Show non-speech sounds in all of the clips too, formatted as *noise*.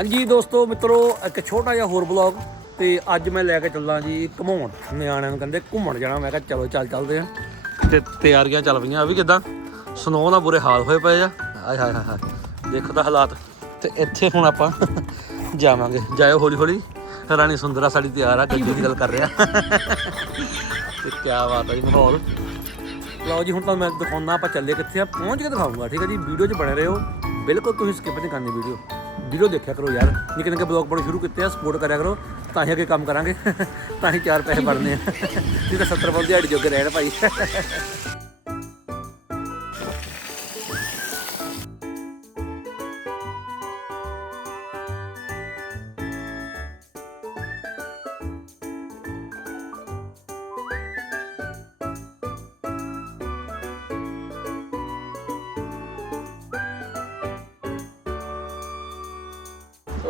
ਹਾਂਜੀ ਦੋਸਤੋ, ਮਿੱਤਰੋ, ਇੱਕ ਛੋਟਾ ਜਿਹਾ ਹੋਰ ਬਲੌਗ ਤੇ ਅੱਜ ਮੈਂ ਲੈ ਕੇ ਚੱਲਾਂ ਜੀ ਘੁਮਾਉਣ ਨਿਆਣਿਆਂ ਨੂੰ ਕਹਿੰਦੇ ਘੁੰਮਣ ਜਾਣਾ। ਮੈਂ ਕਿਹਾ ਚਲੋ, ਚੱਲ ਚੱਲਦੇ ਆ ਤੇ ਤਿਆਰੀਆਂ ਚੱਲ ਪਈਆਂ। ਆ ਵੀ ਕਿਦਾਂ? ਸਨੋ ਦਾ ਬੁਰੇ ਹਾਲ ਹੋਏ ਪਏ ਆ। ਆਏ ਹਾਏ ਹਾਏ ਹਾਏ। ਦੇਖੋ ਤਾਂ ਹਾਲਾਤ। ਤੇ ਇੱਥੇ ਹੁਣ ਆਪਾਂ ਜਾਵਾਂਗੇ। ਜਾਇਓ ਹੌਲੀ ਹੌਲੀ ਰਾਣੀ ਸੁੰਦਰਾ ਸਾਡੀ ਤਿਆਰ ਆ। ਗੱਡੀ ਦੀ ਗੱਲ ਕਰ ਰਿਹਾ। ਤੇ ਕੀ ਬਾਤ ਆ ਜੀ ਮਾਹੌਲ। ਲਓ ਜੀ, ਹੁਣ ਤਾਂ ਮੈਂ ਦਿਖਾਉਣਾ ਆਪਾਂ ਚੱਲੇ ਕਿੱਥੇ ਆ। ਪਹੁੰਚ ਕੇ ਦਿਖਾਉਂਗਾ ਠੀਕ ਹੈ ਜੀ? ਵੀਡੀਓ 'ਚ ਬਣੇ ਰਹੋ। ਬਿਲਕੁਲ ਤੁਸੀਂ ਸਕਿਪ ਨਹੀਂ ਕਰਨੀ ਵੀਡੀਓ। ਵੀਡੀਓ ਦੇਖਿਆ ਕਰੋ ਯਾਰ। ਨਿੱਕੇ ਨਿੱਕੇ ਬਲੌਗ ਬੜੇ ਸ਼ੁਰੂ ਕੀਤੇ ਆ ਸਪੋਰਟ ਕਰਿਆ ਕਰੋ ਤਾਂ ਹੀ ਅੱਗੇ ਕੰਮ ਕਰਾਂਗੇ। ਤਾਂ ਹੀ ਚਾਰ ਪੈਸੇ ਬਣਨੇ ਆ। *laughs* ਨਹੀਂ ਤਾਂ 70 ਬੰਦੇ ਦਿਹਾੜੀ ਜੋਗੇ ਰਹਿਣ ਭਾਈ।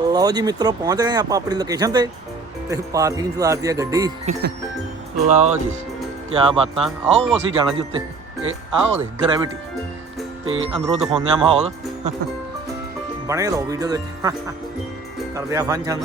ਲਓ ਜੀ ਮਿੱਤਰੋ, ਪਹੁੰਚ ਗਏ ਆਪਾਂ ਆਪਣੀ ਲੋਕੇਸ਼ਨ ਤੇ ਤੇ ਪਾਰਕਿੰਗ ਚ ਲਾਤੀ ਆ ਗੱਡੀ। ਲਓ ਜੀ ਕੀ ਬਾਤਾਂ। ਆਓ ਅਸੀਂ ਜਾਣਾ ਜੀ ਉੱਤੇ। ਇਹ ਆਓ ਦੇ ਗ੍ਰੈਵਿਟੀ ਤੇ ਅੰਦਰੋਂ ਦਿਖਾਉਂਦੇ ਆ ਮਾਹੌਲ। ਬਣੇ ਰਹੋ ਵੀਡੀਓ ਦੇ ਵਿੱਚ। ਕਰਦੇ ਆ ਫੰਕਸ਼ਨ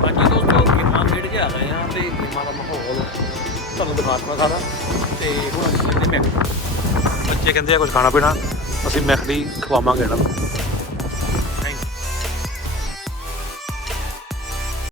ਹਾਂਜੀ ਦੋਸਤੋ, ਗੇਮਾਂ ਖੇਡ ਕੇ ਆ ਗਏ ਆ ਤੇ ਗੇਮਾਂ ਦਾ ਮਾਹੌਲ ਤੁਹਾਨੂੰ ਦਿਖਾਉਣਾ ਸਾਰਾ। ਤੇ ਹੁਣ ਅਸੀਂ ਚੱਲਦੇ ਮੈਕਡੀ ਬੱਚੇ ਕਹਿੰਦੇ ਆ ਕੁਝ ਖਾਣਾ ਪੀਣਾ, ਅਸੀਂ ਮੈਕਡੀ ਖਵਾਵਾਂਗੇ ਇਹਨਾਂ ਨੂੰ।